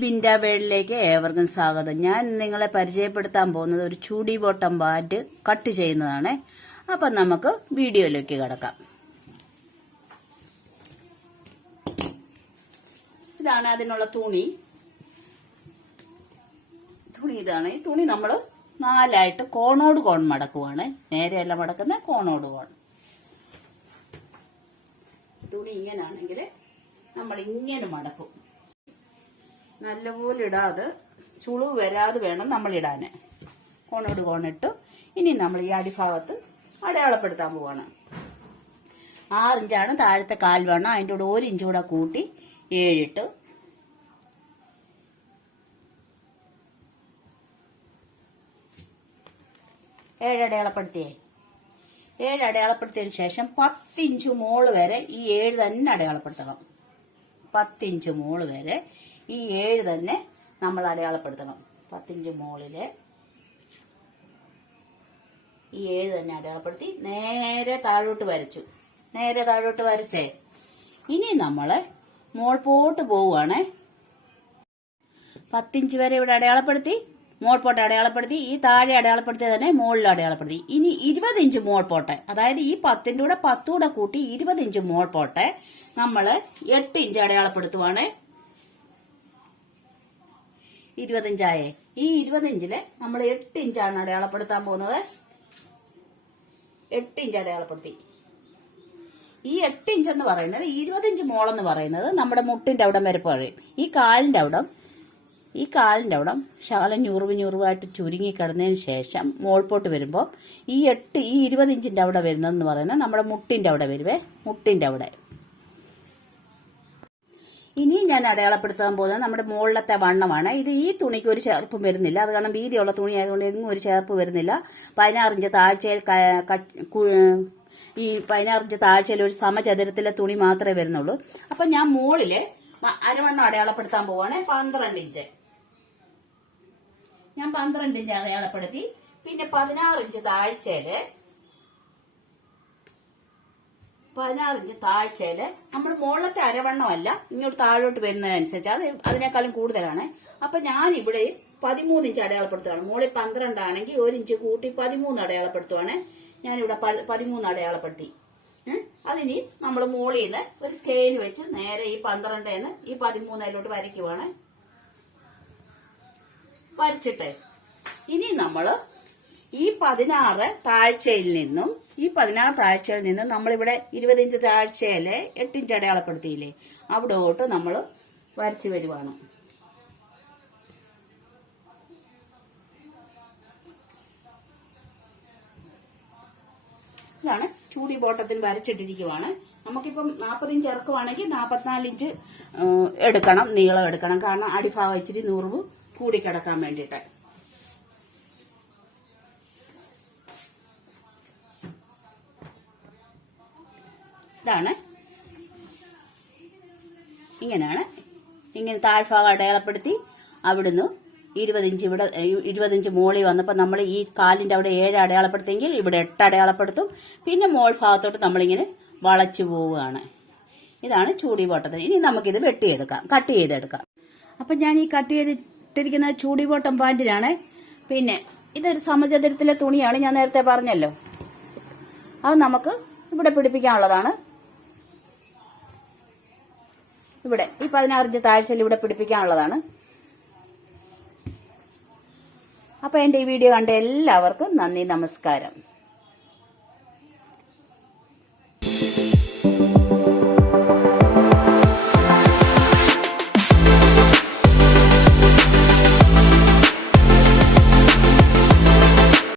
ബിൻഡ വേളിലേക്ക് ഏവർക്കും സ്വാഗതം. ഞാൻ നിങ്ങളെ പരിചയപ്പെടുത്താൻ പോകുന്നത് ഒരു ചൂടി ബോട്ടം ബാറ്റ് കട്ട് ചെയ്യുന്നതാണ്. അപ്പം നമുക്ക് വീഡിയോയിലേക്ക് കിടക്കാം. ഇതാണ് അതിനുള്ള തുണി. തുണി ഇതാണ്. തുണി നമ്മൾ നാലായിട്ട് കോണോട് കോൺ മടക്കുവാണ്. നേരെയല്ല മടക്കുന്ന കോണോട് കോൺ. തുണി ഇങ്ങനാണെങ്കിൽ നമ്മൾ ഇങ്ങനെ മടക്കും. നല്ലപോലെ ഇടാതെ ചുളിവ് വരാതെ വേണം നമ്മൾ ഇടാൻ കോണോട് കോണിട്ട്. ഇനി നമ്മൾ ഈ അടിഭാഗത്ത് അടയാളപ്പെടുത്താൻ പോവാണ്. ആറിഞ്ചാണ് താഴത്തെ കാൽ വേണം അതിന്റെ കൂടെ ഒരു ഇഞ്ച് കൂടെ കൂട്ടി ഏഴിട്ട്. ഏഴടയാളപ്പെടുത്തിയേ ഏഴ് അടയാളപ്പെടുത്തിയതിന് ശേഷം പത്തിഞ്ച് മോൾ വരെ ഈ ഏഴ് തന്നെ അടയാളപ്പെടുത്തണം. പത്തിഞ്ച് മോൾ വരെ ഈ ഏഴ് തന്നെ നമ്മൾ അടയാളപ്പെടുത്തണം. പത്തിഞ്ച് മോളിൽ ഈ ഏഴ് തന്നെ അടയാളപ്പെടുത്തി നേരെ താഴോട്ട് വരച്ചു. നേരെ താഴോട്ട് വരച്ചേ. ഇനി നമ്മൾ മോൾ പോട്ട് പോവുകയാണേ പത്തിഞ്ച് വരെ ഇവിടെ അടയാളപ്പെടുത്തി. മോൾ പോട്ട് അടയാളപ്പെടുത്തി ഈ താഴെ അടയാളപ്പെടുത്തി തന്നെ മുകളിൽ അടയാളപ്പെടുത്തി. ഇനി ഇരുപത് ഇഞ്ച് മോൾ പോട്ടെ. അതായത് ഈ പത്തിന്റെ കൂടെ പത്തൂടെ കൂട്ടി ഇരുപത് ഇഞ്ച് മോൾ പോട്ടെ. നമ്മൾ എട്ട് ഇഞ്ച് അടയാളപ്പെടുത്തുവാണ്. ഇരുപതിഞ്ചായേ ഈ ഇരുപതിഞ്ചിൽ നമ്മൾ എട്ട് ഇഞ്ചാണ് അടയാളപ്പെടുത്താൻ പോകുന്നത്. എട്ട് ഇഞ്ച് അടയാളപ്പെടുത്തി. ഈ എട്ട് ഇഞ്ച് എന്ന് പറയുന്നത് ഇരുപതിഞ്ച് മോളെന്ന് പറയുന്നത് നമ്മുടെ മുട്ടിന്റെ അവിടം വരെ പറയും ഈ കാലിന്റെ അവിടം ഈ കാലിന്റെ അവിടം ശകലം ഞൂറുവ് ഞൂറുവായിട്ട് ചുരുങ്ങി കിടന്നതിന് ശേഷം മോൾപോട്ട് വരുമ്പോൾ ഈ എട്ട് ഈ ഇരുപത് ഇഞ്ചിന്റെ അവിടെ വരുന്നതെന്ന് പറയുന്നത് നമ്മുടെ മുട്ടിന്റെ അവിടെ വരുവേ മുട്ടിന്റെ അവിടെ. ഇനി ഞാൻ അടയാളപ്പെടുത്താൻ പോകുന്നത് നമ്മുടെ മുകളിലത്തെ വണ്ണമാണ്. ഇത് ഈ തുണിക്ക് ഒരു ചേർപ്പും വരുന്നില്ല. അത് കാരണം വീതിയുള്ള തുണി ആയതുകൊണ്ട് എങ്ങും ഒരു ചേർപ്പ് വരുന്നില്ല. പതിനാറിഞ്ച് താഴ്ചയിൽ ഈ പതിനാറിഞ്ച് താഴ്ചയിൽ ഒരു സമചതുരത്തിലെ തുണി മാത്രമേ വരുന്നുള്ളൂ. അപ്പൊ ഞാൻ മുകളിൽ മ- അരവണ്ണം അടയാളപ്പെടുത്താൻ പോവാണ്. പന്ത്രണ്ട് ഇഞ്ച്. ഞാൻ പന്ത്രണ്ട് ഇഞ്ച് അടയാളപ്പെടുത്തി. പിന്നെ പതിനാറ് ഇഞ്ച് താഴ്ചയിൽ പതിനാറ് ഇഞ്ച് താഴ്ചയിൽ നമ്മൾ മുകളിലത്തെ അരവണ്ണമല്ല ഇങ്ങോട്ട് താഴോട്ട് വരുന്നതനുസരിച്ച് അത് അതിനേക്കാളും കൂടുതലാണ്. അപ്പൊ ഞാൻ ഇവിടെ പതിമൂന്ന് ഇഞ്ച് അടയാളപ്പെടുത്തുകയാണ്. മുകളിൽ പന്ത്രണ്ടാണെങ്കിൽ ഒരു ഇഞ്ച് കൂട്ടി പതിമൂന്ന് അടയാളപ്പെടുത്തുവാണ്. ഞാനിവിടെ പതിമൂന്ന് അടയാളപ്പെടുത്തി. അതിനി നമ്മൾ മുകളിൽ ഒരു സ്കെയിൽ വെച്ച് നേരെ ഈ പന്ത്രണ്ടേന്ന് ഈ പതിമൂന്നിലോട്ട് വരയ്ക്കുവാണ്. വരച്ചിട്ടെ. ഇനി നമ്മൾ ഈ പതിനാറ് താഴ്ചയിൽ നിന്നും ഈ പതിനാറ് താഴ്ചയിൽ നിന്നും നമ്മളിവിടെ ഇരുപതിഞ്ച് താഴ്ചയിലെ എട്ടിഞ്ച് അടയാളപ്പെടുത്തിയില്ലേ? അവിടോട്ട് നമ്മൾ വരച്ചു വരുവാണ്. ഇതാണ് ചൂടി ബോട്ടത്തിൽ വരച്ചിട്ടിരിക്കുവാണ്. നമുക്കിപ്പം നാൽപ്പത് ഇറക്കുവാണെങ്കിൽ നാൽപ്പത്തിനാല് ഇഞ്ച് ഏഹ്, എടുക്കണം നീളം എടുക്കണം. കാരണം അടിഭാഗം ഇച്ചിരി നൂറ് കൂടിക്കിടക്കാൻ വേണ്ടിയിട്ട്. ഇതാണ്. ഇങ്ങനെയാണ്. ഇങ്ങനെ താഴ്ഭാഗം അടയാളപ്പെടുത്തി അവിടുന്ന് ഇരുപതിഞ്ച് ഇവിടെ ഇരുപതിഞ്ച് മോളി വന്നപ്പോൾ നമ്മൾ ഈ കാലിന്റെ അവിടെ ഏഴ് അടയാളപ്പെടുത്തിയെങ്കിൽ ഇവിടെ എട്ട് അടയാളപ്പെടുത്തും. പിന്നെ മോൾ ഭാഗത്തോട്ട് നമ്മളിങ്ങനെ വളച്ചു പോവുകയാണ്. ഇതാണ് ചൂടി പൊട്ടത്. ഇനി നമുക്കിത് വെട്ടിയെടുക്കാം കട്ട് ചെയ്തെടുക്കാം. അപ്പം ഞാൻ ഈ കട്ട് ചെയ്തിട്ടിരിക്കുന്ന ചൂടി ബോട്ടം പാന്റിനാണ് പിന്നെ ഇതൊരു സമചതുരത്തിലെ തുണിയാണ് ഞാൻ നേരത്തെ പറഞ്ഞല്ലോ. അത് നമുക്ക് ഇവിടെ പിടിപ്പിക്കാനുള്ളതാണ്. ഇവിടെ ഈ പതിനാറിഞ്ച് താഴ്ചയിൽ ഇവിടെ പിടിപ്പിക്കാനുള്ളതാണ്. അപ്പോൾ എന്റെ ഈ വീഡിയോ കണ്ട എല്ലാവർക്കും നന്ദി നമസ്കാരം.